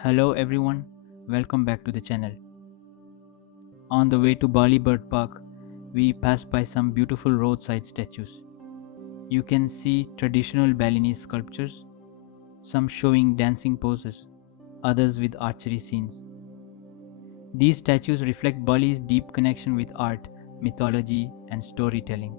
Hello everyone, welcome back to the channel. On the way to Bali Bird Park, we passed by some beautiful roadside statues. You can see traditional Balinese sculptures, some showing dancing poses, others with archery scenes. These statues reflect Bali's deep connection with art, mythology, and storytelling.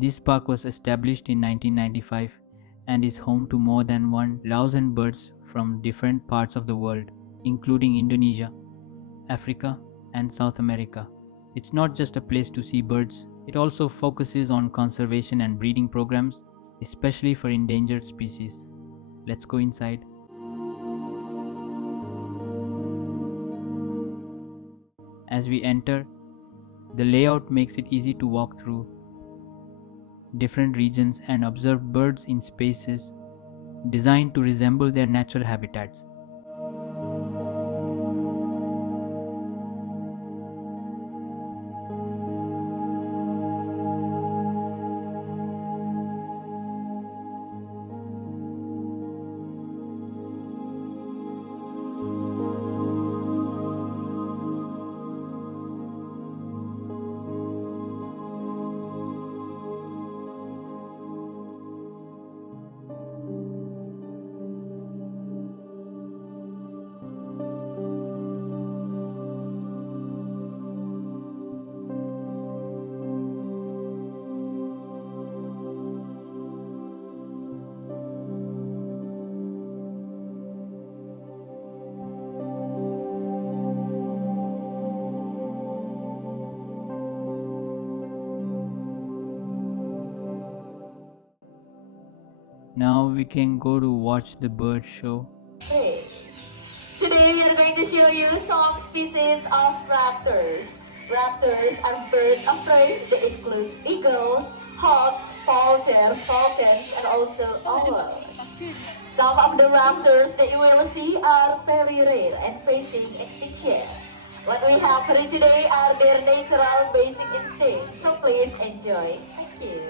This park was established in 1995 and is home to more than 1,000 birds from different parts of the world, including Indonesia, Africa, and South America. It's not just a place to see birds, it also focuses on conservation and breeding programs, especially for endangered species. Let's go inside. As we enter, the layout makes it easy to walk through different regions and observe birds in spaces designed to resemble their natural habitats. Now we can go to watch the bird show. Hey. Today we are going to show you some species of raptors. Raptors are birds of prey that includes eagles, hawks, vultures, falcons, and also owls. Some of the raptors that you will see are very rare and facing extinction. What we have for you today are their natural basic instincts, so please enjoy. Thank you.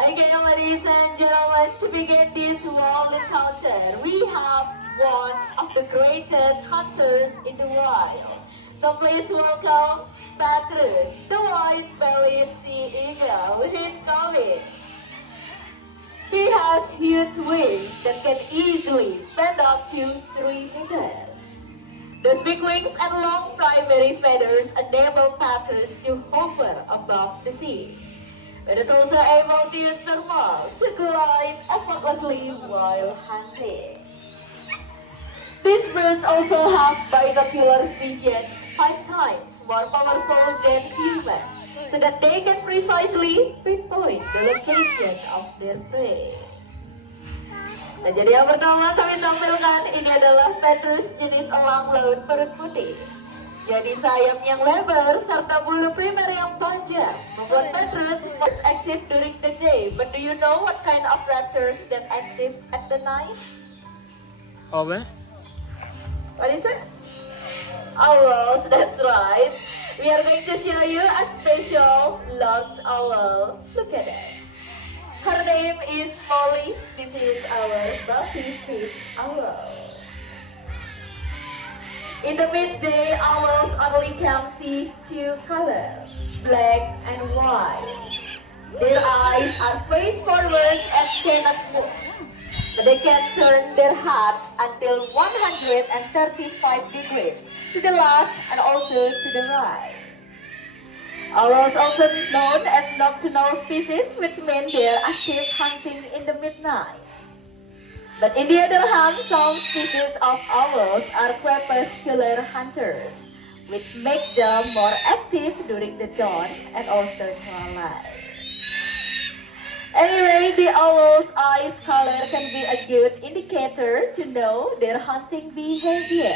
Okay, ladies and gentlemen, to begin this wild encounter, we have one of the greatest hunters in the wild. So please welcome Petrus, the white-bellied sea eagle. He's coming. He has huge wings that can easily stand up to 3 meters. Those big wings and long primary feathers enable Petrus to hover above the sea. It is also able to use thermal to glide effortlessly while hunting. These birds also have binocular vision 5 times more powerful than human, so that they can precisely pinpoint the location of their prey. Nah, jadi yang pertama kami tampilkan ini adalah Petrus jenis elang laut perut putih. Jadi sayap yang lebar serta bulu primer yang panjang membuat Petrus most active during the day. But do you know what kind of raptors that active at the night? Owl? What is it? Owls, that's right. We are going to show you a special locked owl. Look at it. Her name is Molly. This is our buffy fish owl. In the midday, owls only can see 2 colors, black and white. Their eyes are face forward and cannot move, but they can turn their head until 135 degrees to the left and also to the right. Owls also known as nocturnal species, which means they are active hunting in the midnight. But in the other hand, some species of owls are crepuscular hunters, which make them more active during the dawn and also twilight. Anyway, the owl's eyes twice color can be a good indicator to know their hunting behavior.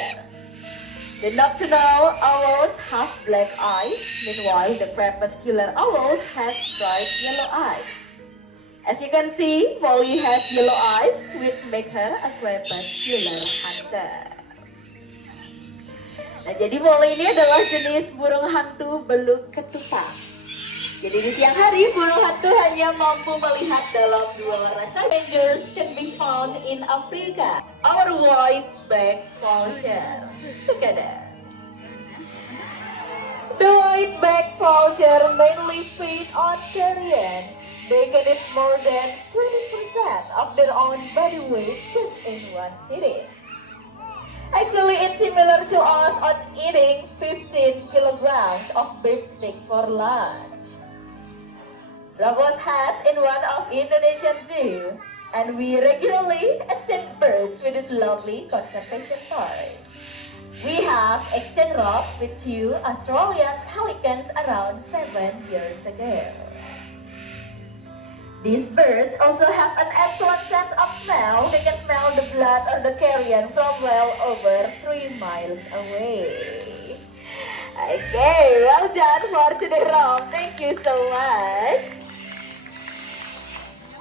The nocturnal owls have black eyes, meanwhile the crepuscular owls has bright yellow eyes. As you can see, Molly has yellow eyes, which make her a crepuscular hunter. Nah, jadi Molly ini adalah jenis burung hantu beluk ketupat. Jadi di siang hari, burung hantu hanya mampu melihat dalam 2 warna saja. Strangers can be found in Africa. Our white-backed vulture. Look at that. The white-backed vulture mainly feed on carrion. They can eat more than 20% of their own body weight just in one sitting. Actually, it's similar to us on eating 15 kilograms of beef steak for lunch. Rob was hatched in one of Indonesian zoo, and we regularly exchange birds with this lovely conservation park. We have exchanged Rob with 2 Australian pelicans around 7 years ago. These birds also have an excellent sense of smell. They can smell the blood or the carrion from well over 3 miles away. Okay, well done for today, Rob. Thank you so much.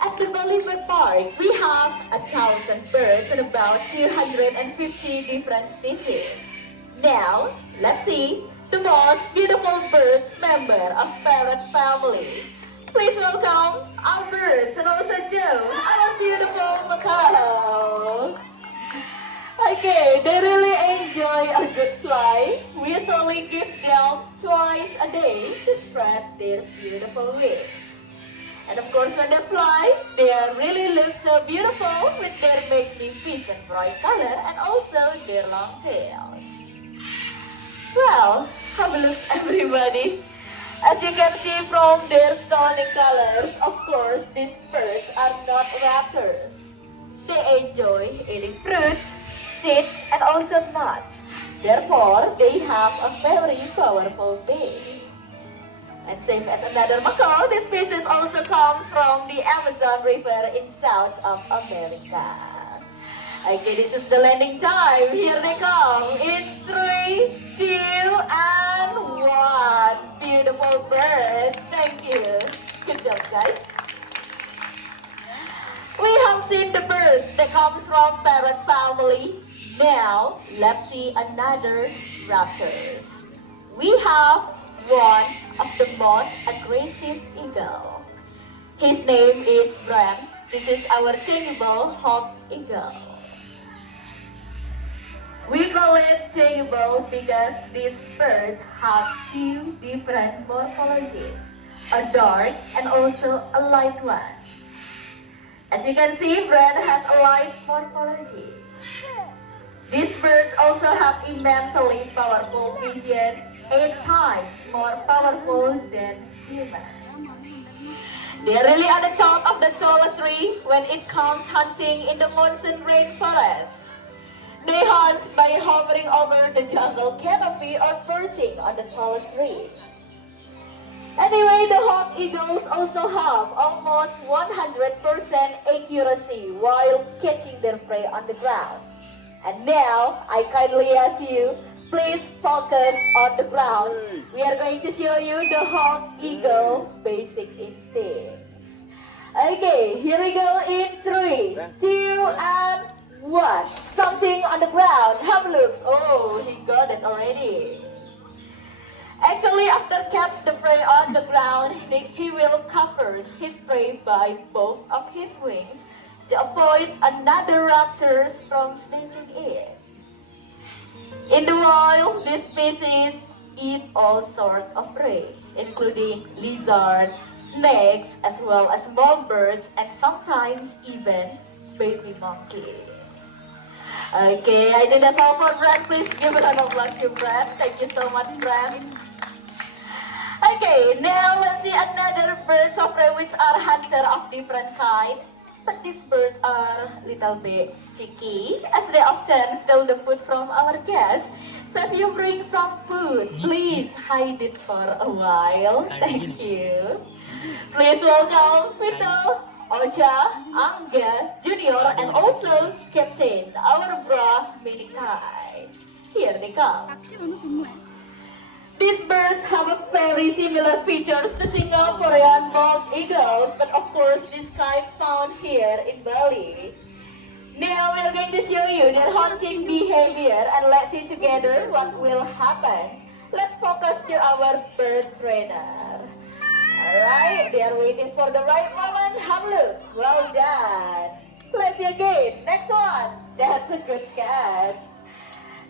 At the Bali Bird Park, we have 1,000 birds and about 250 different species. Now, let's see the most beautiful birds member of parrot family. Please welcome our birds and also Joe, our beautiful macaw. Okay, they really enjoy a good fly. We usually give them twice a day to spread their beautiful wings. And of course, when they fly, they really look so beautiful with their magnificent bright color and also their long tails. Well, how looks everybody? As you can see from their stunning colors, of course, these birds are not raptors. They enjoy eating fruits, seeds, and also nuts. Therefore, they have a very powerful beak. And same as another macaw, this species also comes from the Amazon River in South of America. Okay, this is the landing time. Here they come in 3, 2, and 1. Beautiful birds. Thank you. Good job, guys. We have seen the birds that comes from parrot family. Now, let's see another raptors. We have one of the most aggressive eagle. His name is Brent. This is our changeable hawk eagle. We call it changeable because these birds have 2 different morphologies, a dark and also a light one. As you can see, Brent has a light morphology. These birds also have immensely powerful vision, 8 times more powerful than humans. They are really at the top of the tallest tree when it comes hunting in the monsoon rainforest. They hunt by hovering over the jungle canopy or perching on the tallest tree. Anyway, the hawk eagles also have almost 100% accuracy while catching their prey on the ground. And now, I kindly ask you, please focus on the ground. We are going to show you the hawk eagle basic instincts. Okay, here we go in 3, 2, and 1. Something on the ground. Have a look. Oh, he got it already. Actually, after catch the prey on the ground, he will cover his prey by both of his wings to avoid another raptors from snatching it. In the wild, this species eat all sorts of prey, including lizards, snakes, as well as small birds, and sometimes even baby monkeys. Okay, I did that's all for Brent. Please give a round of applause to Brent. Thank you so much, Brent. Okay, now let's see another birds of prey which are hunter of different kind. But these birds are little bit cheeky as they often steal the food from our guests. So if you bring some food, please hide it for a while. Thank you. Please welcome Vito, Ocha, Angga, they come. These birds have a very similar features to Singaporean bald eagles, but of course this kind found here in Bali. Now we're going to show you their hunting behavior and let's see together what will happen. Let's focus to our bird trainer. Alright, they are waiting for the right moment. Have looks. Well done. Let's see again. Next one. That's a good catch.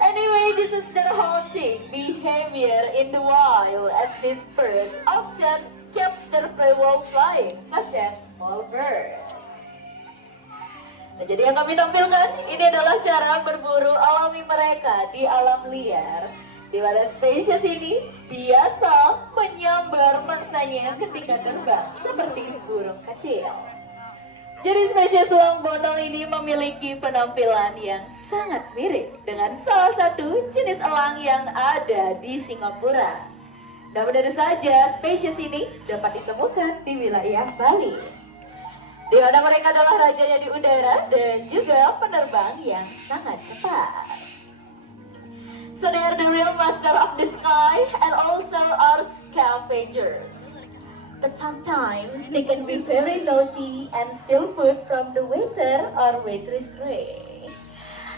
Anyway, this is their hunting behavior in the wild as these birds often catch their prey while flying, such as small birds. Nah, jadi yang kami tampilkan, ini adalah cara berburu alami mereka di alam liar. Di mana spesies ini biasa menyambar mangsanya ketika terbang seperti burung kecil. Jadi spesies ulang botol ini memiliki penampilan yang sangat mirip dengan salah satu jenis elang yang ada di Singapura. Namun tentu saja spesies ini dapat ditemukan di wilayah Bali, di mana mereka adalah rajanya di udara dan juga penerbang yang sangat cepat. So they are the real master of the sky and also are scavengers. But sometimes they can be very naughty and steal food from the waiter or waitress tray.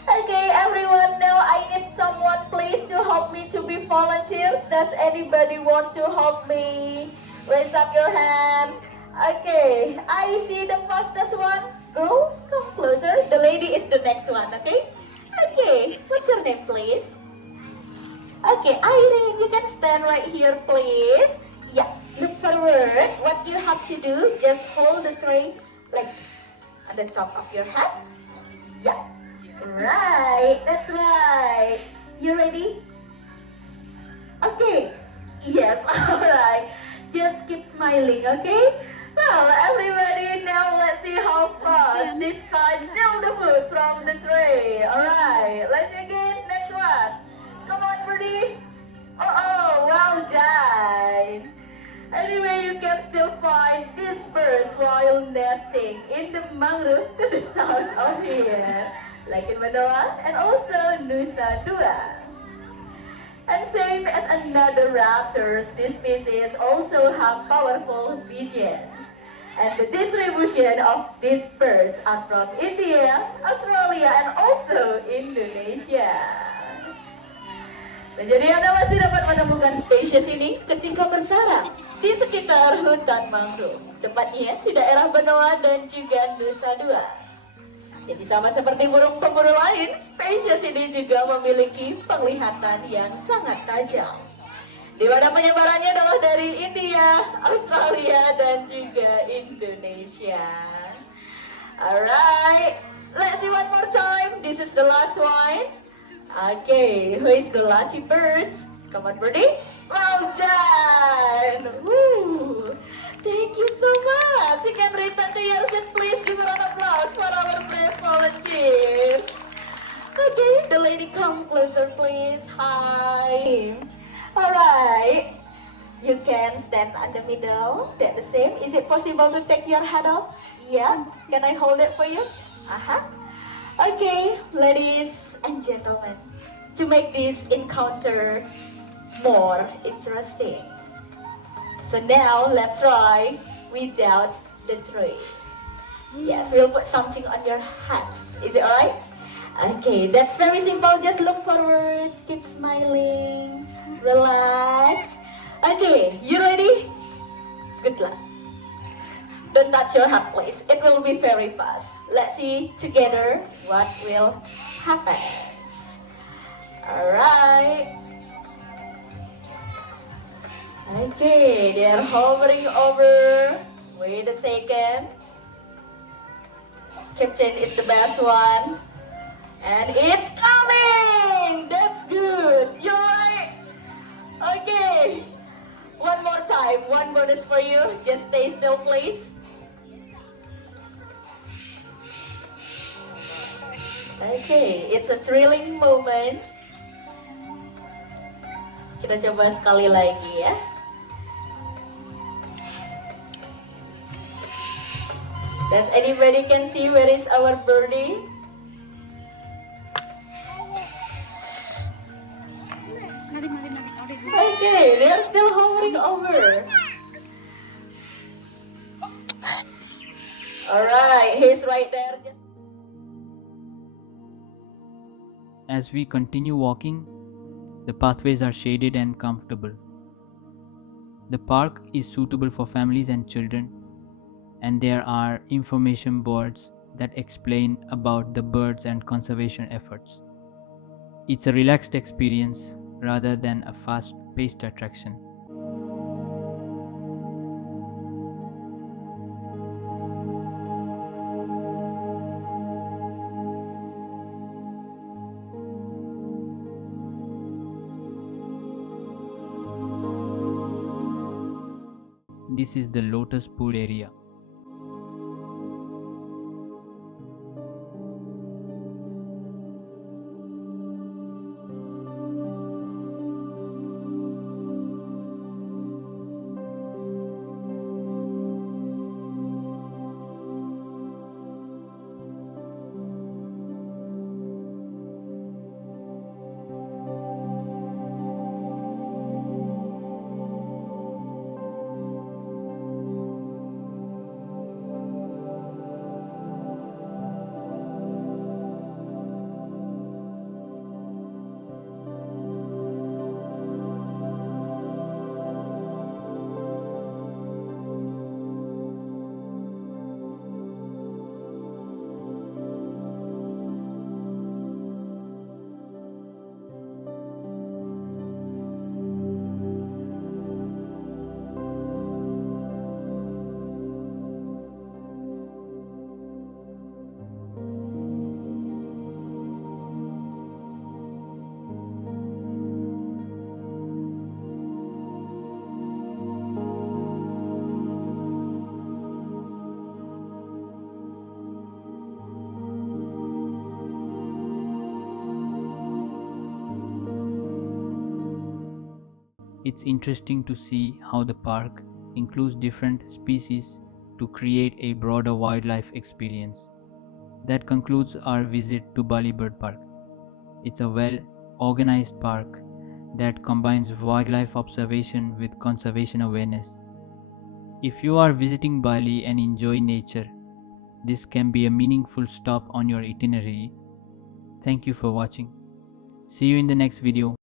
Okay, everyone, now I need someone please to help me to be volunteers. Does anybody want to help me? Raise up your hand. Okay, I see the fastest one. Girl, come closer. The lady is the next one, okay? Okay, what's your name, please? Okay, Irene, you can stand right here, please. Yeah, look forward. What you have to do, just hold the tray like this on the top of your head. Yeah, right, that's right. You ready? Okay, yes, alright. Just keep smiling, okay? Well, everybody, now let's see how fast this kite steal the food from the tray. Alright, let's see again. Next one. Come on, birdie. Oh, well done. Anyway, you can still find these birds while nesting in the mangrove to the south of here, like in Manoa and also Nusa Dua. And same as another raptors, this species also have powerful vision. And the distribution of these birds are from India, Australia, and also Indonesia. Nah, jadi Anda masih dapat menemukan spesies ini ketika bersarang di sekitar hutan mangrove, tepatnya di daerah Benoa dan juga Nusa Dua. Jadi sama seperti burung pemburu lain, spesies ini juga memiliki penglihatan yang sangat tajam, di mana penyebarannya adalah dari India, Australia, dan juga Indonesia. Alright, let's see one more time. This is the last one. Okay, who is the lucky birds? Come on, birdie. Well done. Woo. Thank you so much. You can return to your seat, please. Give a round of applause for our brave volunteers. Okay, the lady come closer, please. Hi. Alright. You can stand on the middle. That's the same. Is it possible to take your hat off? Yeah. Can I hold it for you? Okay, ladies and gentlemen, to make this encounter more interesting. So now let's try without the tray. Yes, we'll put something on your hat. Is it alright? Okay, that's very simple. Just look forward, keep smiling, relax. Okay, you ready? Good luck. Don't touch your hat, please. It will be very fast. Let's see together what will happen. Alright. Okay, they are hovering over. Wait a second. Captain is the best one. And it's coming! That's good. You're right. Okay. One more time. One bonus for you. Just stay still, please. Okay, it's a thrilling moment. Kita coba sekali lagi ya. Does anybody can see where is our birdie? Okay, they're still hovering over. Alright, he's right there. Just As we continue walking, the pathways are shaded and comfortable. The park is suitable for families and children, and there are information boards that explain about the birds and conservation efforts. It's a relaxed experience rather than a fast-paced attraction. This is the Lotus pool area. It's interesting to see how the park includes different species to create a broader wildlife experience. That concludes our visit to Bali Bird Park. It's a well-organized park that combines wildlife observation with conservation awareness. If you are visiting Bali and enjoy nature, this can be a meaningful stop on your itinerary. Thank you for watching. See you in the next video.